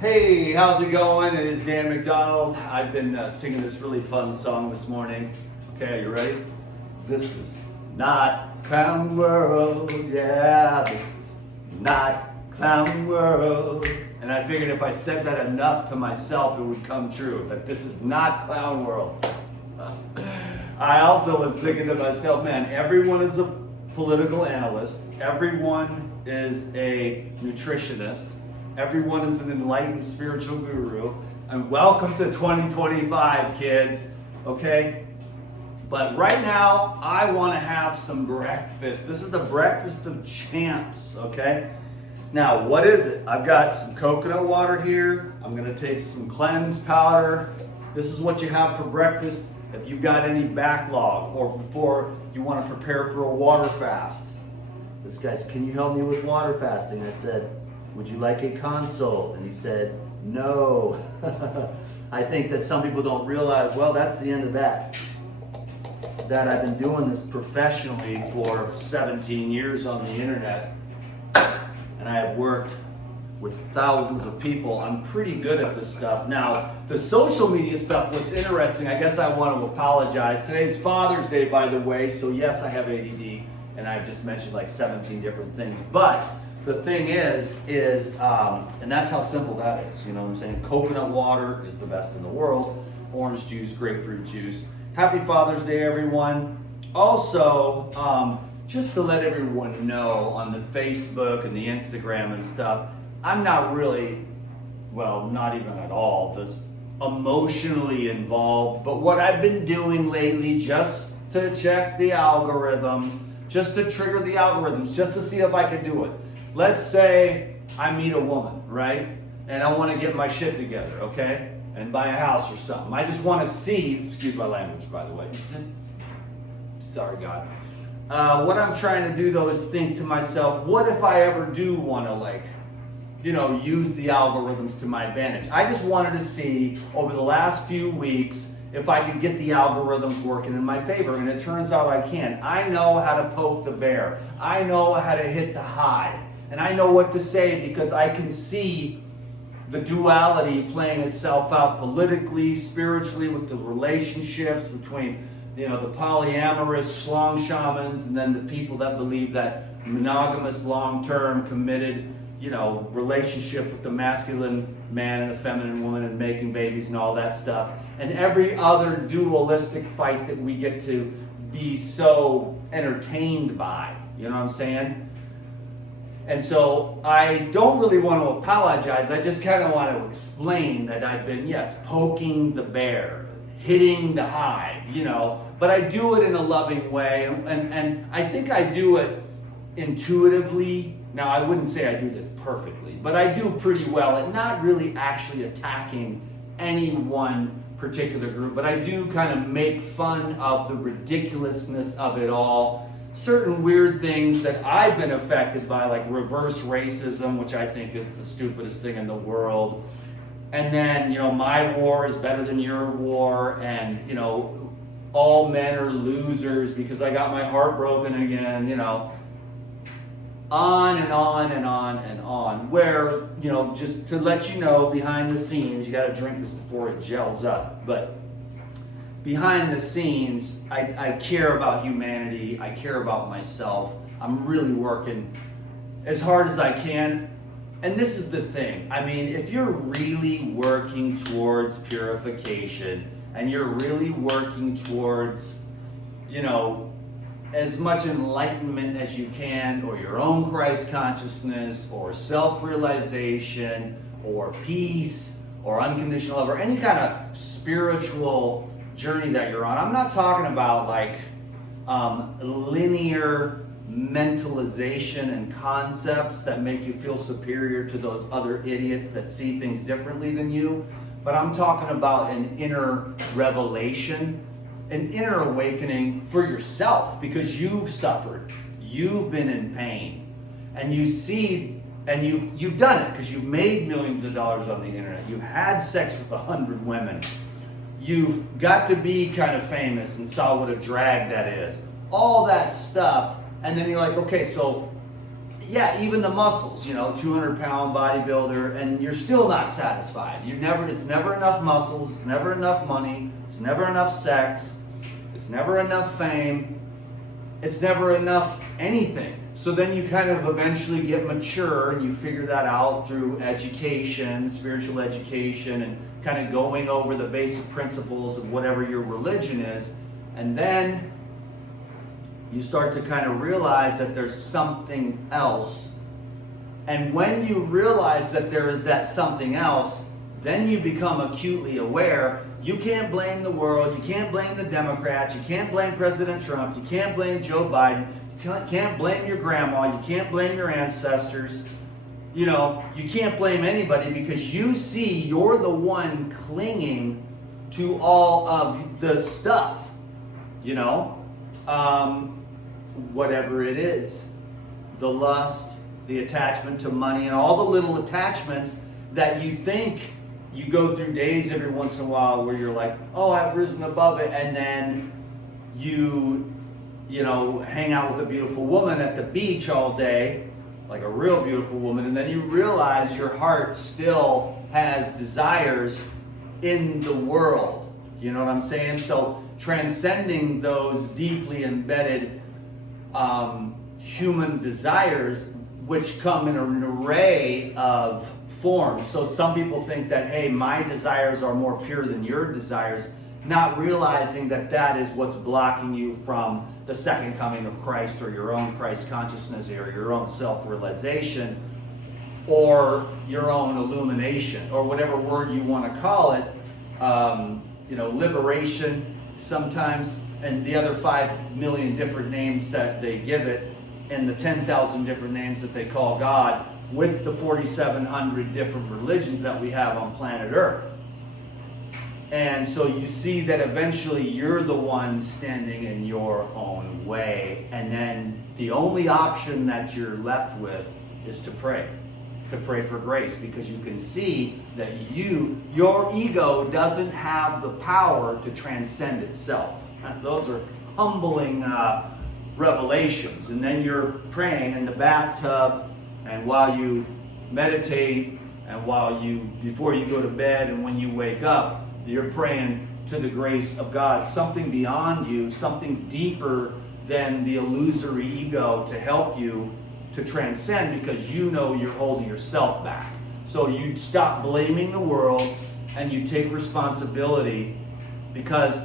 Hey, how's it going? It is Dan McDonald. I've been singing this really fun song this morning. Okay, are you ready? This is not clown world, yeah, this is not clown world. And I figured if I said that enough to myself, it would come true, that this is not clown world. I also was thinking to myself, man, everyone is a political analyst, everyone is a nutritionist, everyone is an enlightened spiritual guru, and welcome to 2025, kids, okay? But right now, I want to have some breakfast. This is the breakfast of champs, okay? Now, what is it? I've got some coconut water here. I'm going to take some cleanse powder. This is what you have for breakfast if you've got any backlog or before you want to prepare for a water fast. This guy said, can you help me with water fasting? I said, would you like a consult? And he said, no. I think that some people don't realize, well, that's the end of that. That I've been doing this professionally for 17 years on the internet. And I have worked with thousands of people. I'm pretty good at this stuff. Now, the social media stuff was interesting. I guess I want to apologize. Today's Father's Day, by the way, so yes, I have ADD, and I've just mentioned like 17 different things. But the thing is, and that's how simple that is, you know what I'm saying? Coconut water is the best in the world. Orange juice, grapefruit juice. Happy Father's Day, everyone. Also, just to let everyone know on the Facebook and the Instagram and stuff, I'm not really, well, not even at all, this emotionally involved. But what I've been doing lately, just to check the algorithms, just to trigger the algorithms, just to see if I can do it. Let's say I meet a woman, right? And I want to get my shit together, okay? And buy a house or something. I just want to see, excuse my language, by the way. Sorry, God. What I'm trying to do, though, is think to myself, what if I ever do want to, like, you know, use the algorithms to my advantage? I just wanted to see over the last few weeks if I could get the algorithms working in my favor, and it turns out I can. I know how to poke the bear. I know how to hit the hive, and I know what to say because I can see the duality playing itself out politically, spiritually, with the relationships between, you know, the polyamorous schlong shamans and then the people that believe that monogamous, long-term, committed, you know, relationship with the masculine man and the feminine woman and making babies and all that stuff. And every other dualistic fight that we get to be so entertained by, you know what I'm saying? And so I don't really want to apologize. I just kind of want to explain that I've been, yes, poking the bear, hitting the hive, you know, but I do it in a loving way. And I think I do it intuitively. Now, I wouldn't say I do this perfectly, but I do pretty well at not really actually attacking any one particular group, but I do kind of make fun of the ridiculousness of it all. Certain weird things that I've been affected by, like reverse racism, which I think is the stupidest thing in the world. And then, you know, my war is better than your war, and, you know, all men are losers because I got my heart broken again, you know. On and on and on and on. Where, you know, just to let you know, behind the scenes, you got to drink this before it gels up, but behind the scenes, I care about humanity. I care about myself. I'm really working as hard as I can. And this is the thing. I mean, if you're really working towards purification and you're really working towards, you know, as much enlightenment as you can, or your own Christ consciousness, or self-realization, or peace, or unconditional love, or any kind of spiritual journey that you're on. I'm not talking about like linear mentalization and concepts that make you feel superior to those other idiots that see things differently than you, but I'm talking about an inner revelation, an inner awakening for yourself, because you've suffered, you've been in pain, and you see, and you've done it because you've made millions of dollars on the internet. You've had sex with 100 women. You've got to be kind of famous and saw what a drag that is. All that stuff, and then you're like, okay, so yeah, even the muscles, 200-pound bodybuilder, and you're still not satisfied. It's never enough muscles, it's never enough money, it's never enough sex, it's never enough fame, it's never enough anything. So then you kind of eventually get mature and you figure that out through education, spiritual education, and kind of going over the basic principles of whatever your religion is. And then you start to kind of realize that there's something else. And when you realize that there is that something else, then you become acutely aware. You can't blame the world, you can't blame the Democrats, you can't blame President Trump, you can't blame Joe Biden, you can't blame your grandma, you can't blame your ancestors. You can't blame anybody because you see you're the one clinging to all of the stuff, whatever it is, the lust, the attachment to money, and all the little attachments that you think you go through days every once in a while where you're like, oh, I've risen above it, and then you hang out with a beautiful woman at the beach all day, like a real beautiful woman, and then you realize your heart still has desires in the world. You know what I'm saying? So transcending those deeply embedded human desires, which come in an array of forms. So some people think that, hey, my desires are more pure than your desires, not realizing that that is what's blocking you from the second coming of Christ, or your own Christ consciousness, or your own self-realization, or your own illumination, or whatever word you want to call it, liberation sometimes, and the other 5 million different names that they give it, and the 10,000 different names that they call God, with the 4,700 different religions that we have on planet Earth. And so you see that eventually you're the one standing in your own way, and then the only option that you're left with is to pray for grace, because you can see that your ego doesn't have the power to transcend itself. And those are humbling revelations. And then you're praying in the bathtub, and while you meditate, and before you go to bed, and when you wake up, you're praying to the grace of God, something beyond you, something deeper than the illusory ego, to help you to transcend, because you're holding yourself back. So you stop blaming the world and you take responsibility, because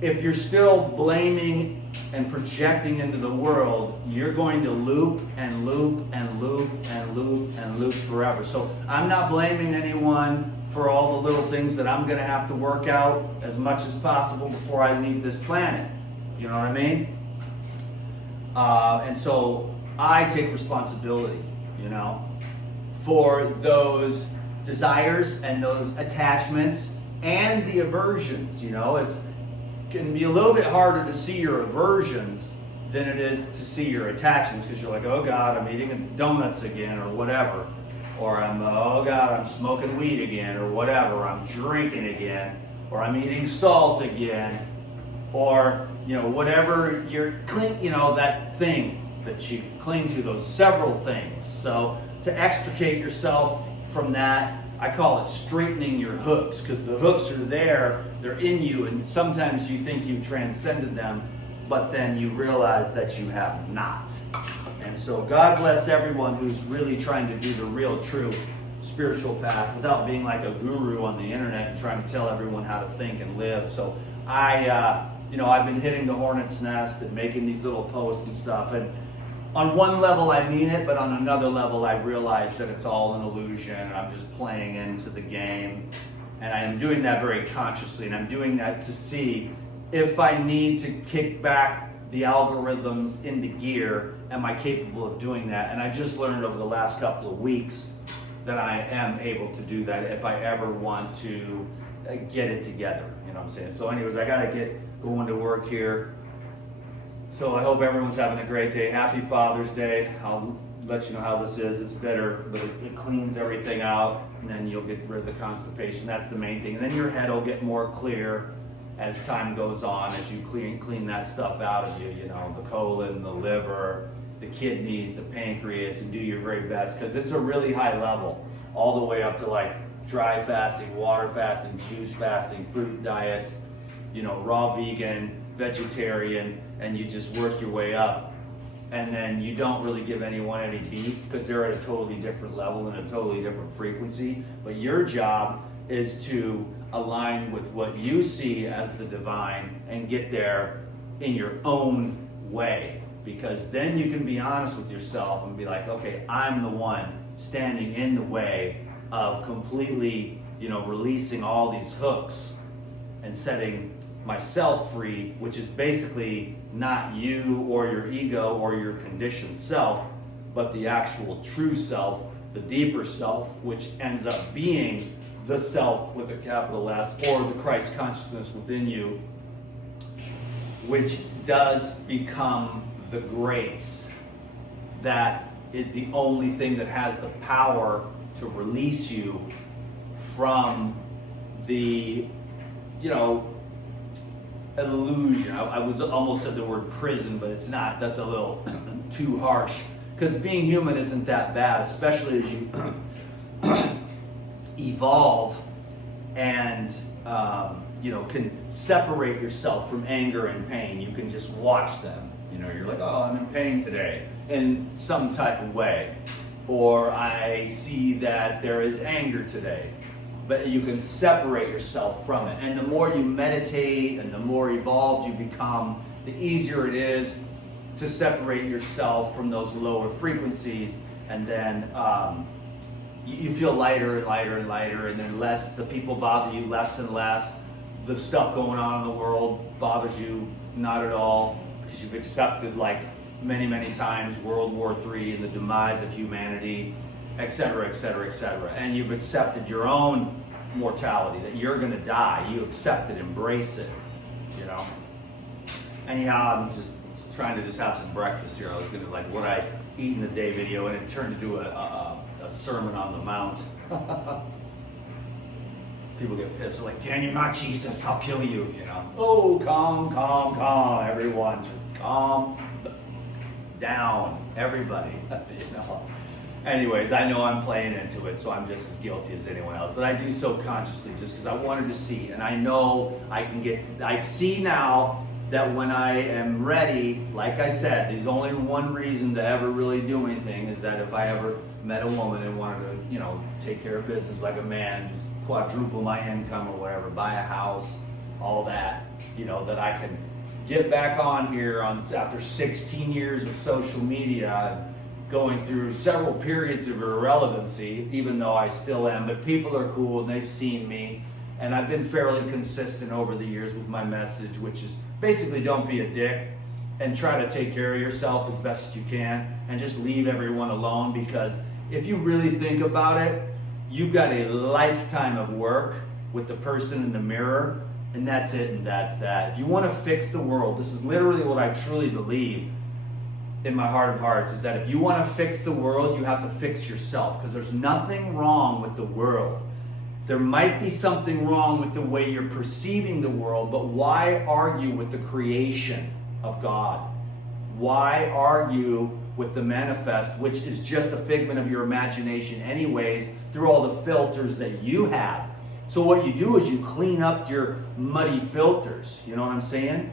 if you're still blaming and projecting into the world, you're going to loop and loop and loop and loop and loop forever. So I'm not blaming anyone for all the little things that I'm going to have to work out as much as possible before I leave this planet. You know what I mean? And so I take responsibility, for those desires and those attachments and the aversions. It can be a little bit harder to see your aversions than it is to see your attachments, because you're like, oh God, I'm eating donuts again, or whatever. Or oh God, I'm smoking weed again, or whatever. I'm drinking again, or I'm eating salt again, or whatever you're that thing that you cling to, those several things. So to extricate yourself from that, I call it straightening your hooks, because the hooks are there, they're in you, and sometimes you think you've transcended them, but then you realize that you have not. And so God bless everyone who's really trying to do the real, true spiritual path without being like a guru on the internet and trying to tell everyone how to think and live. So I've been hitting the hornet's nest and making these little posts and stuff. And on one level I mean it, but on another level I realize that it's all an illusion and I'm just playing into the game. And I am doing that very consciously, and I'm doing that to see if I need to kick back the algorithms into gear. Am I capable of doing that? And I just learned over the last couple of weeks that I am able to do that if I ever want to get it together. You know what I'm saying? So anyways, I gotta get going to work here. So I hope everyone's having a great day. Happy Father's Day. I'll let you know how this is. It's bitter, but it cleans everything out, and then you'll get rid of the constipation. That's the main thing. And then your head will get more clear as time goes on, as you clean that stuff out of you, the colon, the liver, the kidneys, the pancreas, and do your very best, because it's a really high level, all the way up to like dry fasting, water fasting, juice fasting, fruit diets, raw vegan, vegetarian, and you just work your way up. And then you don't really give anyone any beef because they're at a totally different level and a totally different frequency. But your job is to align with what you see as the divine and get there in your own way. Because then you can be honest with yourself and be like, okay, I'm the one standing in the way of completely, releasing all these hooks and setting myself free, which is basically not you or your ego or your conditioned self, but the actual true self, the deeper self, which ends up being the self with a capital S, or the Christ consciousness within you, which does become the grace that is the only thing that has the power to release you from the, illusion. I was almost said the word prison, but it's not. That's a little too harsh. Because being human isn't that bad, especially as you evolve and can separate yourself from anger and pain. You can just watch them. You're like, oh, I'm in pain today in some type of way. Or I see that there is anger today. But you can separate yourself from it. And the more you meditate and the more evolved you become, the easier it is to separate yourself from those lower frequencies. And then you feel lighter and lighter and lighter, and then the people bother you less and less. The stuff going on in the world bothers you not at all, because you've accepted, like many, many times, World War III and the demise of humanity, etc., etc., etc. And you've accepted your own mortality, that you're going to die. You accept it, embrace it, Anyhow, I'm just trying to just have some breakfast here. I was going to, like, what I eat in a day video, and it turned into a sermon on the mount. People get pissed. They're like, Dan, you're not Jesus, I'll kill you, Oh, calm, calm, calm, everyone. Just calm down, everybody, Anyways, I know I'm playing into it, so I'm just as guilty as anyone else. But I do so consciously just because I wanted to see. And I know I see now that when I am ready, like I said, there's only one reason to ever really do anything, is that if I ever met a woman and wanted to, take care of business like a man, just quadruple my income or whatever, buy a house, all that, that I can get back on here after 16 years of social media, going through several periods of irrelevancy, even though I still am, but people are cool and they've seen me, and I've been fairly consistent over the years with my message, which is basically don't be a dick and try to take care of yourself as best as you can and just leave everyone alone, because if you really think about it, you've got a lifetime of work with the person in the mirror, and that's it and that's that. If you want to fix the world, this is literally what I truly believe in my heart of hearts, is that if you want to fix the world, you have to fix yourself, because there's nothing wrong with the world. There might be something wrong with the way you're perceiving the world, but why argue with the creation of God? Why argue with the manifest, which is just a figment of your imagination anyways, through all the filters that you have? So what you do is you clean up your muddy filters, you know what I'm saying?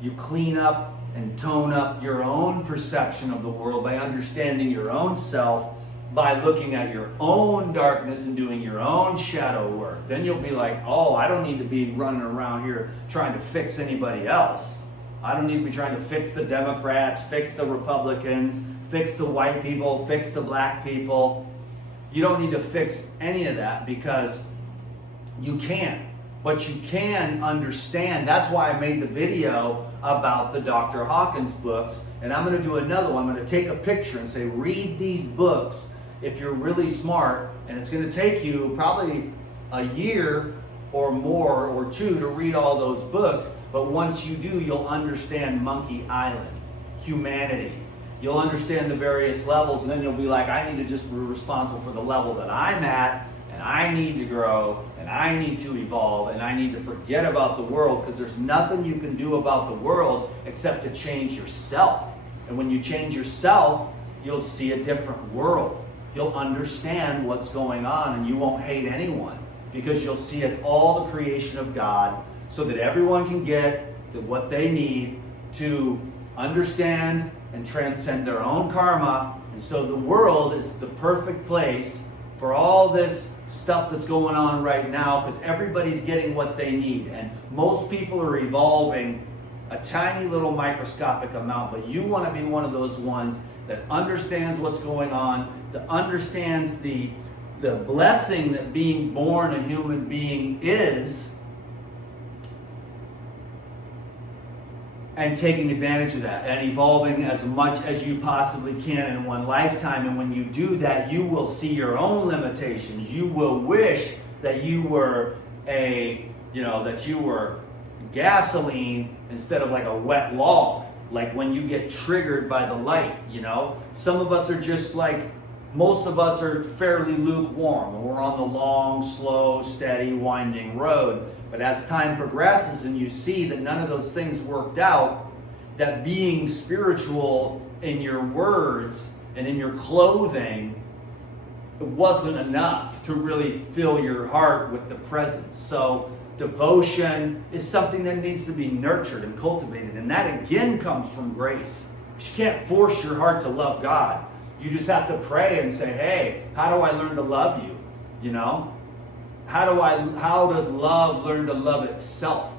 You clean up and tone up your own perception of the world by understanding your own self, by looking at your own darkness and doing your own shadow work. Then you'll be like, oh, I don't need to be running around here trying to fix anybody else. I don't need to be trying to fix the Democrats, fix the Republicans, fix the white people, fix the black people. You don't need to fix any of that, because you can't. But you can understand. That's why I made the video about the Dr. Hawkins books. And I'm going to do another one. I'm going to take a picture and say, read these books if you're really smart. And it's going to take you probably a year or more or two to read all those books. But once you do, you'll understand Monkey Island, humanity. You'll understand the various levels, and then you'll be like, I need to just be responsible for the level that I'm at, and I need to grow, and I need to evolve, and I need to forget about the world, because there's nothing you can do about the world except to change yourself. And when you change yourself, you'll see a different world. You'll understand what's going on, and you won't hate anyone, because you'll see it's all the creation of God, so that everyone can get what they need to understand and transcend their own karma. And so the world is the perfect place for all this stuff that's going on right now, because everybody's getting what they need. And most people are evolving a tiny little microscopic amount, but you want to be one of those ones that understands what's going on, that understands the blessing that being born a human being is, and taking advantage of that and evolving as much as you possibly can in one lifetime. And when you do that, you will see your own limitations. You will wish that you were that you were gasoline instead of like a wet log. Like when you get triggered by the light, Some of us are just like, most of us are fairly lukewarm, and we're on the long, slow, steady, winding road. But as time progresses and you see that none of those things worked out, that being spiritual in your words and in your clothing wasn't enough to really fill your heart with the presence. So devotion is something that needs to be nurtured and cultivated. And that again comes from grace. You can't force your heart to love God. You just have to pray and say, hey, how do I learn to love you? How does love learn to love itself?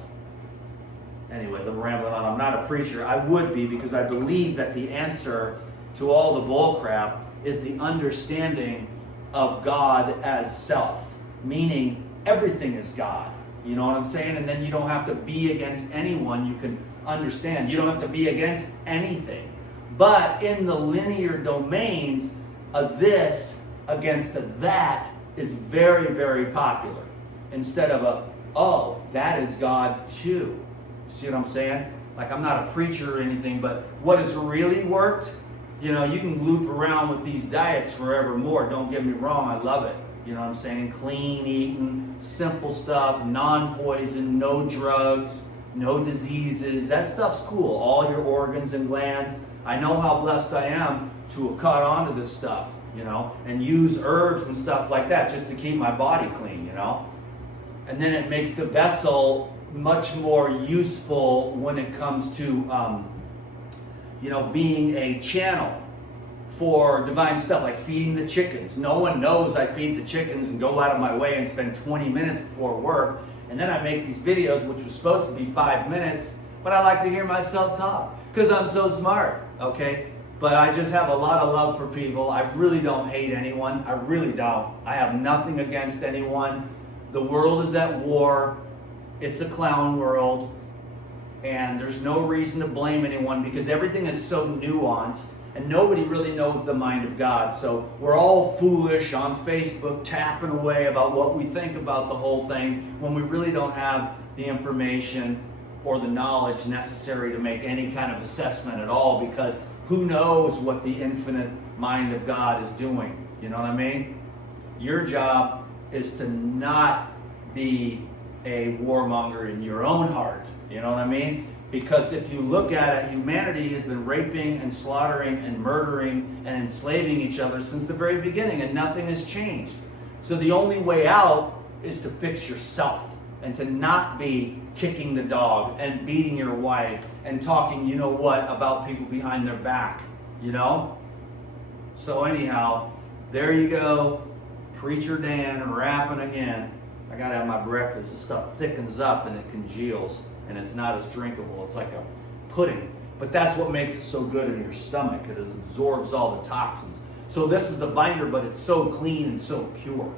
Anyways, I'm rambling on. I'm not a preacher. I would be, because I believe that the answer to all the bull crap is the understanding of God as self. Meaning everything is God. You know what I'm saying? And then you don't have to be against anyone. You can understand. You don't have to be against anything. But in the linear domains, a this against a that is very, very popular. Instead of oh, that is God too. See what I'm saying? Like, I'm not a preacher or anything, but what has really worked, you can loop around with these diets forevermore. Don't get me wrong, I love it. You know what I'm saying? Clean eating, simple stuff, non-poison, no drugs, no diseases. That stuff's cool. All your organs and glands. I know how blessed I am to have caught on to this stuff, and use herbs and stuff like that just to keep my body clean, And then it makes the vessel much more useful when it comes to, being a channel for divine stuff, like feeding the chickens. No one knows I feed the chickens and go out of my way and spend 20 minutes before work. And then I make these videos, which were supposed to be 5 minutes, but I like to hear myself talk because I'm so smart, okay? But I just have a lot of love for people. I really don't hate anyone. I really don't. I have nothing against anyone. The world is at war. It's a clown world. And there's no reason to blame anyone, because everything is so nuanced and nobody really knows the mind of God. So we're all foolish on Facebook tapping away about what we think about the whole thing when we really don't have the information or the knowledge necessary to make any kind of assessment at all, because who knows what the infinite mind of God is doing? You know what I mean? Your job is to not be a warmonger in your own heart. You know what I mean? Because if you look at it, humanity has been raping and slaughtering and murdering and enslaving each other since the very beginning, and nothing has changed. So the only way out is to fix yourself and to not be kicking the dog and beating your wife and talking, about people behind their back, So anyhow, there you go. Preacher Dan rapping again. I gotta have my breakfast. This stuff thickens up and it congeals and it's not as drinkable. It's like a pudding. But that's what makes it so good in your stomach. It absorbs all the toxins. So this is the binder, but it's so clean and so pure.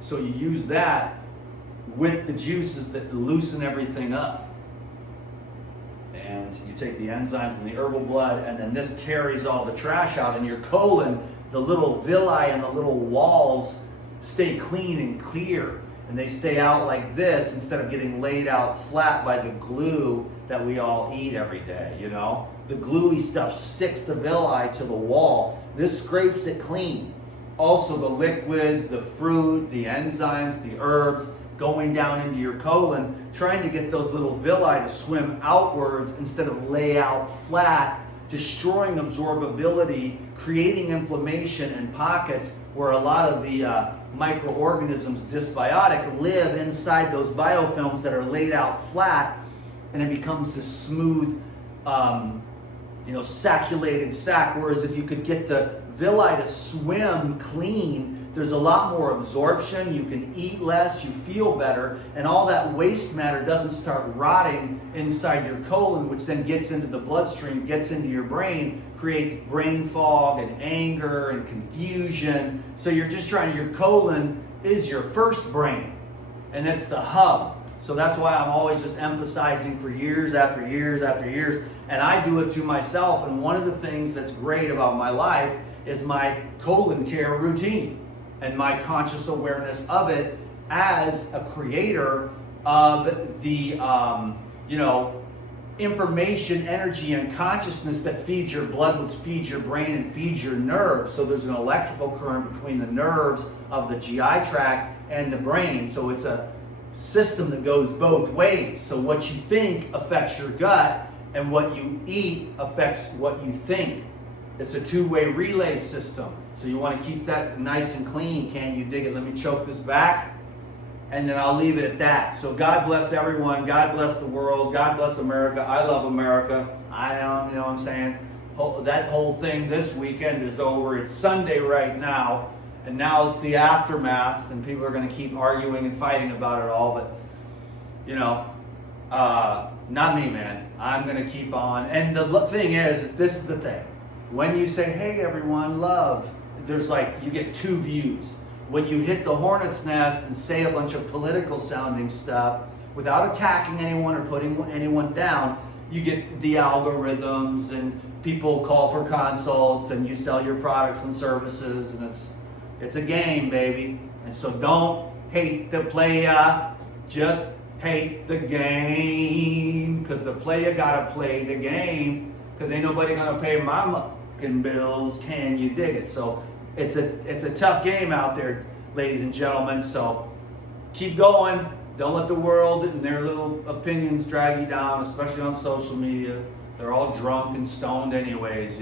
So you use that with the juices that loosen everything up. And you take the enzymes and the herbal blood, and then this carries all the trash out. In your colon, the little villi and the little walls stay clean and clear. And they stay out like this instead of getting laid out flat by the glue that we all eat every day, The gluey stuff sticks the villi to the wall. This scrapes it clean. Also the liquids, the fruit, the enzymes, the herbs going down into your colon, trying to get those little villi to swim outwards instead of lay out flat destroying absorbability, creating inflammation in pockets where a lot of the microorganisms, dysbiotic, live inside those biofilms that are laid out flat, and it becomes this smooth, sacculated sac. Whereas if you could get the villi to swim clean, there's a lot more absorption, you can eat less, you feel better, and all that waste matter doesn't start rotting inside your colon, which then gets into the bloodstream, gets into your brain, creates brain fog and anger and confusion. So you're just your colon is your first brain, and it's the hub. So that's why I'm always just emphasizing for years after years after years, and I do it to myself. And one of the things that's great about my life is my colon care routine and my conscious awareness of it as a creator of the information, energy, and consciousness that feeds your blood, which feeds your brain and feeds your nerves. So there's an electrical current between the nerves of the GI tract and the brain. So it's a system that goes both ways. So what you think affects your gut, and what you eat affects what you think. It's a two-way relay system. So you want to keep that nice and clean. Can you dig it? Let me choke this back, and then I'll leave it at that. So God bless everyone. God bless the world. God bless America. I love America. I don't, you know what I'm saying? That whole thing this weekend is over. It's Sunday right now, and now it's the aftermath, and people are going to keep arguing and fighting about it all. But, not me, man. I'm going to keep on. And the thing is this is the thing. When you say, hey, everyone, love, there's you get two views. When you hit the hornet's nest and say a bunch of political sounding stuff without attacking anyone or putting anyone down, you get the algorithms, and people call for consults, and you sell your products and services, and it's a game, baby. And so don't hate the playa, just hate the game, because the playa gotta play the game, because ain't nobody gonna pay my fucking bills. Can you dig it? So it's a tough game out there, ladies and gentlemen. So keep going. Don't let the world and their little opinions drag you down, especially on social media. They're all drunk and stoned anyways,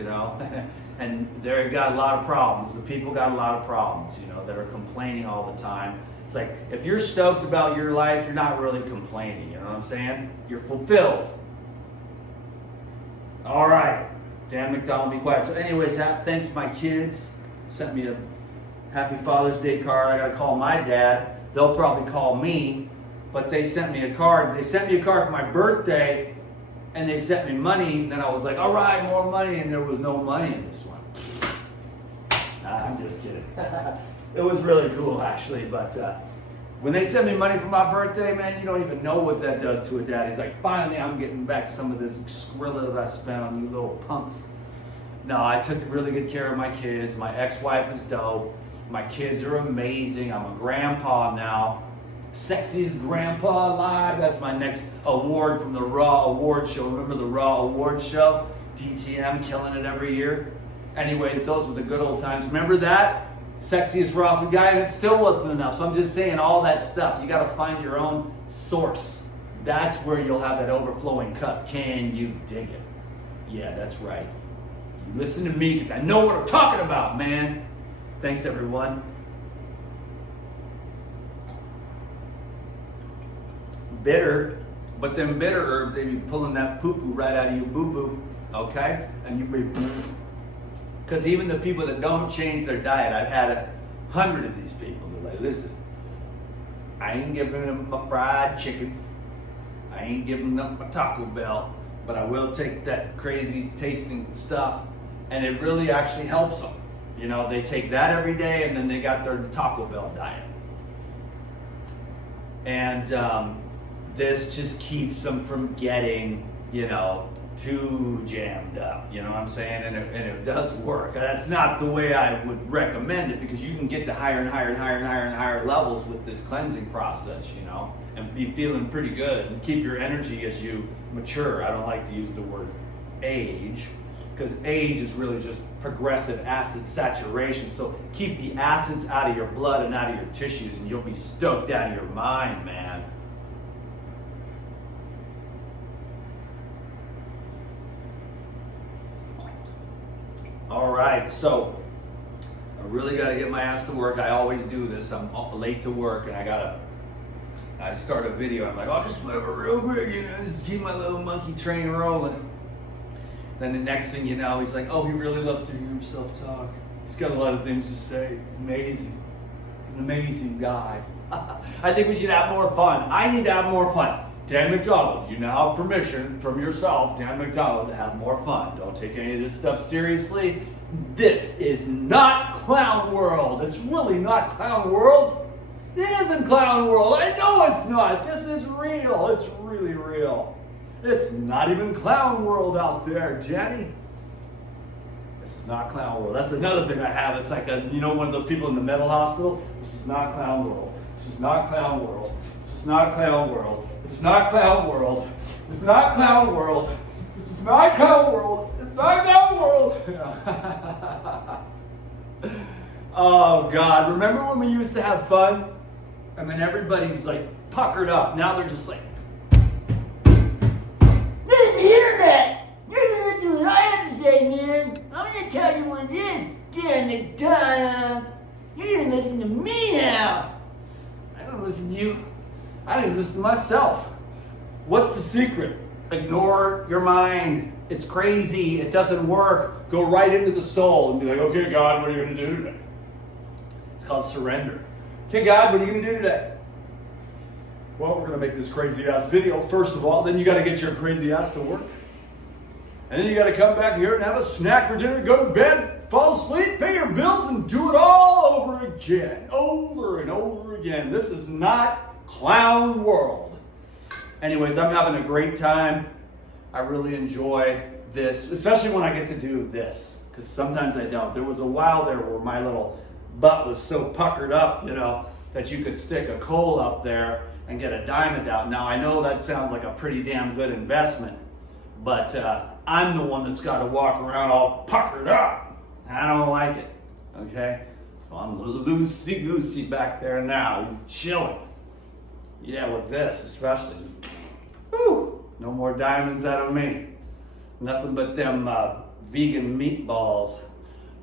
and they've got a lot of problems. The people got a lot of problems, that are complaining all the time. It's like, if you're stoked about your life, you're not really complaining, you know what I'm saying? You're fulfilled. All right. Dan McDonald, be quiet. So anyways, thanks my kids. Sent me a Happy Father's Day card. I got to call my dad. They'll probably call me, but they sent me a card. They sent me a card for my birthday, and they sent me money. And then I was like, all right, more money. And there was no money in this one. I'm just kidding. It was really cool, actually. But when they sent me money for my birthday, man, you don't even know what that does to a dad. He's like, finally, I'm getting back some of this Skrilla that I spent on you little punks. No, I took really good care of my kids. My ex-wife is dope. My kids are amazing. I'm a grandpa now. Sexiest grandpa alive. That's my next award from the Raw Award Show. Remember the Raw Award Show? DTM, killing it every year. Anyways, those were the good old times. Remember that? Sexiest raw guy, and it still wasn't enough. So I'm just saying, all that stuff, you got to find your own source. That's where you'll have that overflowing cup. Can you dig it? Yeah, that's right. You listen to me, because I know what I'm talking about, man. Thanks, everyone. Bitter, but them bitter herbs, they be pulling that poo-poo right out of your boo-boo, okay? And you be, because even the people that don't change their diet, I've had 100 of these people. They're like, listen, I ain't giving them my fried chicken. I ain't giving them my Taco Bell, but I will take that crazy tasting stuff, and it really actually helps them. They take that every day, and then they got their Taco Bell diet. And this just keeps them from getting, too jammed up, you know what I'm saying? And it does work. That's not the way I would recommend it, because you can get to higher and higher and higher and higher and higher levels with this cleansing process, and be feeling pretty good and keep your energy as you mature. I don't like to use the word age, because age is really just progressive acid saturation. So keep the acids out of your blood and out of your tissues, and you'll be stoked out of your mind, man. right, so I really got to get my ass to work. I always do this. I'm late to work, and I start a video. I'm like, I'll just put it real quick, just keep my little monkey train rolling. Then the next thing you know, he's like, oh, he really loves to hear himself talk. He's got a lot of things to say. He's amazing. He's an amazing guy. I think we should have more fun. I need to have more fun. Dan McDonald, you now have permission from yourself, Dan McDonald, to have more fun. Don't take any of this stuff seriously. This is not Clown World. It's really not Clown World. It isn't Clown World. I know it's not. This is real. It's really real. It's not even Clown World out there, Jenny. This is not Clown World. That's another thing I have. It's like one of those people in the mental hospital. This is not Clown World. This is not Clown World. This is not Clown World. This is not Clown World. This is not Clown World. This is not Clown World. It's not Clown World. Oh God! Remember when we used to have fun? I mean, everybody was like puckered up. Now they're just like. This is the internet. You're gonna listen to what I have to say, man. I'm gonna tell you what it is, Dan McDonald. You're gonna listen to me now. I don't listen to you. I don't even listen to myself. What's the secret? Ignore your mind. It's crazy. It doesn't work. Go right into the soul and be like, okay, God, what are you going to do today? It's called surrender. Okay, God, what are you going to do today? Well, we're going to make this crazy ass video, first of all. Then you got to get your crazy ass to work. And then you got to come back here and have a snack for dinner, go to bed, fall asleep, pay your bills, and do it all over again. Over and over again. This is not Clown World. Anyways, I'm having a great time. I really enjoy this, especially when I get to do this, because sometimes I don't. There was a while there where my little butt was so puckered up, that you could stick a coal up there and get a diamond out. Now, I know that sounds like a pretty damn good investment, but I'm the one that's got to walk around all puckered up. I don't like it, okay? So I'm loosey-goosey back there now. He's chilling. Yeah, with this especially. Whew, no more diamonds out of me. Nothing but them vegan meatballs.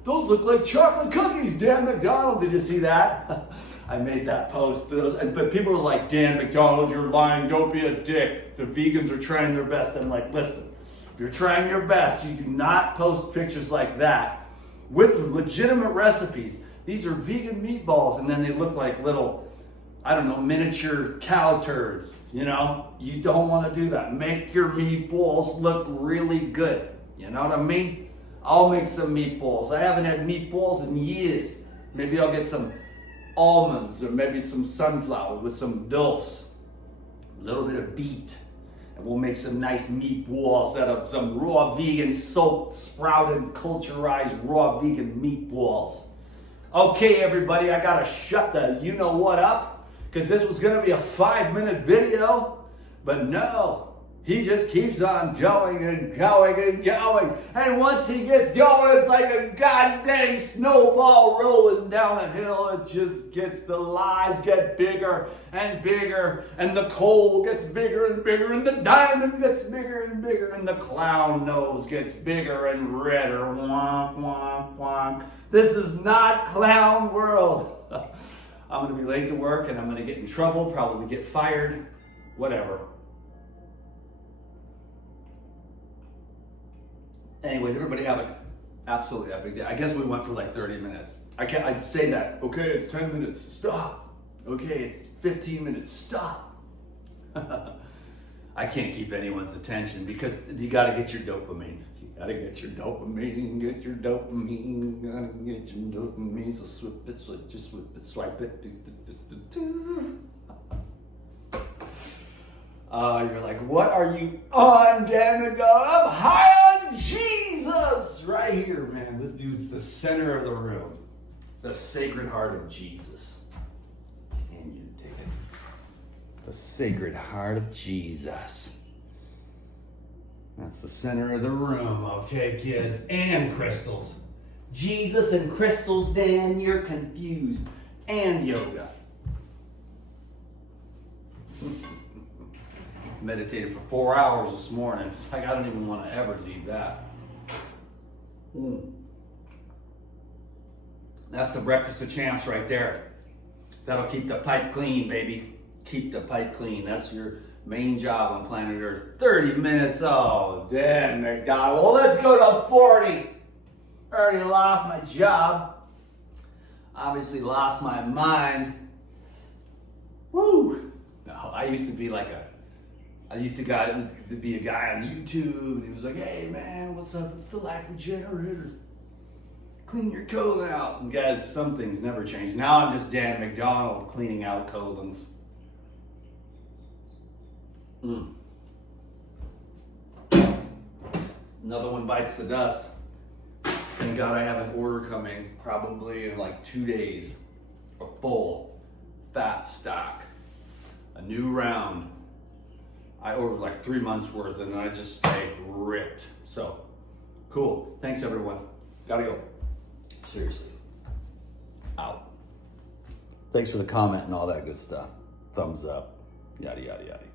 Those look like chocolate cookies, Dan McDonald. Did you see that? I made that post. But people were like, Dan McDonald, you're lying. Don't be a dick. The vegans are trying their best. I'm like, listen, if you're trying your best, you do not post pictures like that with legitimate recipes. These are vegan meatballs, and then they look like little, I don't know, miniature cow turds, You don't want to do that. Make your meatballs look really good. You know what I mean? I'll make some meatballs. I haven't had meatballs in years. Maybe I'll get some almonds or maybe some sunflower with some dulse, a little bit of beet. And we'll make some nice meatballs out of some raw vegan, soaked, sprouted, culturized raw vegan meatballs. Okay, everybody, I gotta shut the you-know-what up, because this was going to be a 5-minute video, but no, he just keeps on going and going and going, and once he gets going, it's like a goddamn snowball rolling down a hill. It just gets, the lies get bigger and bigger, and the coal gets bigger and bigger, and the diamond gets bigger and bigger, and the clown nose gets bigger and redder. Womp, womp, womp. This is not Clown World. I'm going to be late to work, and I'm going to get in trouble, probably get fired, whatever. Anyways, everybody have an absolutely epic day. I guess we went for like 30 minutes. I'd say that. Okay, it's 10 minutes. Stop. Okay, it's 15 minutes. Stop. I can't keep anyone's attention because you got to get your dopamine. You got to get your dopamine. Get your dopamine. Got to get your dopamine. So swipe it, swipe it. You're like, what are you on, Dan McDonald? I'm high on Jesus! Right here, man. This dude's the center of the room. The Sacred Heart of Jesus. Can you dig it? The Sacred Heart of Jesus. That's the center of the room, okay, kids? And crystals. Jesus and crystals, Dan, you're confused. And yoga. Meditated for 4 hours this morning. It's like I don't even want to ever leave that. That's the breakfast of champs right there. That'll keep the pipe clean, baby. Keep the pipe clean. That's your main job on planet Earth. 30 minutes. Oh, damn, McDonald. Well, let's go to 40. I already lost my job. Obviously lost my mind. Woo. No, I used to be like I used to be a guy on YouTube, and he was like, hey man, what's up? It's the Life Regenerator. Clean your colon out. And guys, some things never change. Now I'm just Dan McDonald cleaning out colons. Another one bites the dust. Thank God I have an order coming probably in like 2 days. A full fat stock. A new round. I ordered like 3 months worth and I just stayed ripped. So, cool. Thanks everyone. Gotta go. Seriously. Out. Thanks for the comment and all that good stuff. Thumbs up. Yada, yada, yada.